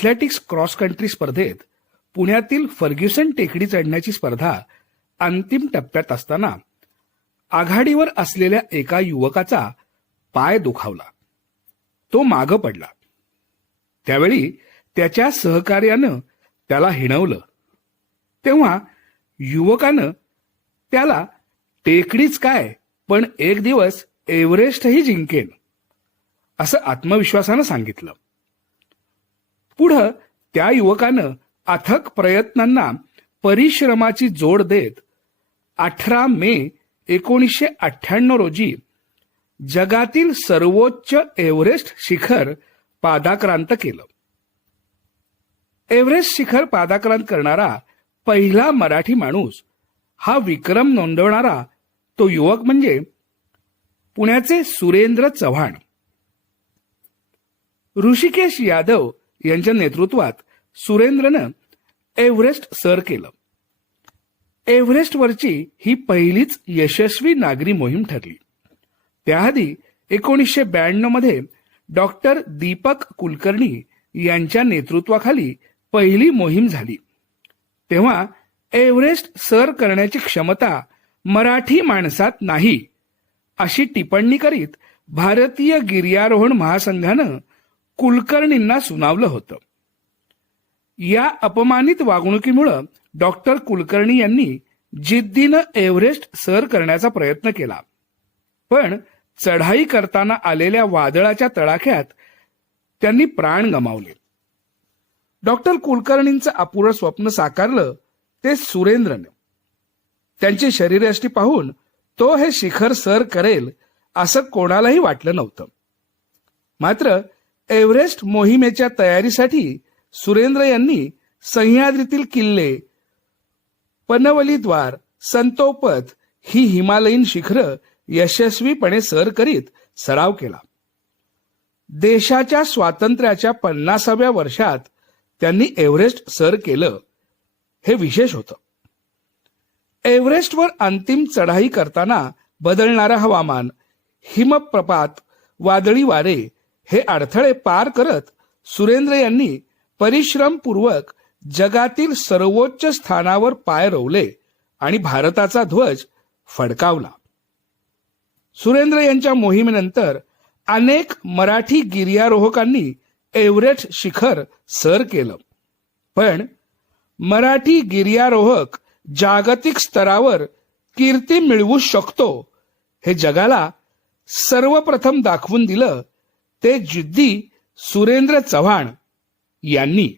Athletics cross country स्पर्धेत पुण्यातील Fergusson टेकडी चढण्याची स्पर्धा अंतिम टप्प्यात असताना आघाडीवर असलेल्या एका युवकाचा पाय दुखावला. तो मागं पडला. त्यावेळी त्याच्या सहकार्यानं त्याला हिणवलं. तेव्हा युवकानं त्याला टेकडीच काय पण एक दिवस एव्हरेस्टही जिंकेन असं आत्मविश्वासानं सांगितलं. पुढं त्या युवकानं अथक प्रयत्नांना परिश्रमाची जोड देत अठरा मे एकोणीसशे अठ्ठ्याण्णव रोजी जगातील सर्वोच्च एव्हरेस्ट शिखर पादाक्रांत केलं. एव्हरेस्ट शिखर पादाक्रांत करणारा पहिला मराठी माणूस हा विक्रम नोंदवणारा तो युवक म्हणजे पुण्याचे सुरेंद्र चव्हाण. ऋषिकेश यादव यांच्या नेतृत्वात सुरेंद्रनं एव्हरेस्ट सर केलं. एव्हरेस्टवरची ही पहिलीच यशस्वी नागरी मोहीम ठरली. त्याआधी एकोणीसशे ब्याण्णवमध्ये डॉक्टर दीपक कुलकर्णी यांच्या नेतृत्वाखाली पहिली मोहीम झाली. तेव्हा एव्हरेस्ट सर करण्याची क्षमता मराठी माणसात नाही अशी टिप्पणी करीत भारतीय गिर्यारोहण महासंघानं कुलकर्णींना सुनावलं होतं. या अपमानित वागणुकीमुळं डॉक्टर कुलकर्णी यांनी जिद्दीनं एव्हरेस्ट सर करण्याचा प्रयत्न केला. पण चढाई करताना आलेल्या वादळाच्या तडाख्यात त्यांनी प्राण गमावले. डॉक्टर कुलकर्णींचं अपुरं स्वप्न साकारलं ते सुरेंद्रनं. त्यांची शरीरयष्टी पाहून तो हे शिखर सर करेल असं कोणालाही वाटलं नव्हतं. मात्र एव्हरेस्ट मोहिमेच्या तयारीसाठी सुरेंद्र यांनी सह्याद्रीतील किल्ले पनवलीद्वार संतोपत ही हिमालयीन शिखरं यशस्वीपणे सर करीत सराव केला. देशाच्या स्वातंत्र्याच्या पन्नासाव्या वर्षात त्यांनी एव्हरेस्ट सर केलं हे विशेष होतं. एव्हरेस्टवर अंतिम चढाई करताना बदलणारं हवामान हिमप्रपात वादळी वारे हे अडथळे पार करत सुरेंद्र यांनी परिश्रमपूर्वक जगातील सर्वोच्च स्थानावर पाय रोवले आणि भारताचा ध्वज फडकावला. सुरेंद्र यांच्या मोहिमेनंतर अनेक मराठी गिर्यारोहकांनी एव्हरेस्ट शिखर सर केलं. पण मराठी गिर्यारोहक जागतिक स्तरावर कीर्ती मिळवू शकतो हे जगाला सर्वप्रथम दाखवून दिलं ते जिद्दी सुरेंद्र चव्हाण यांनी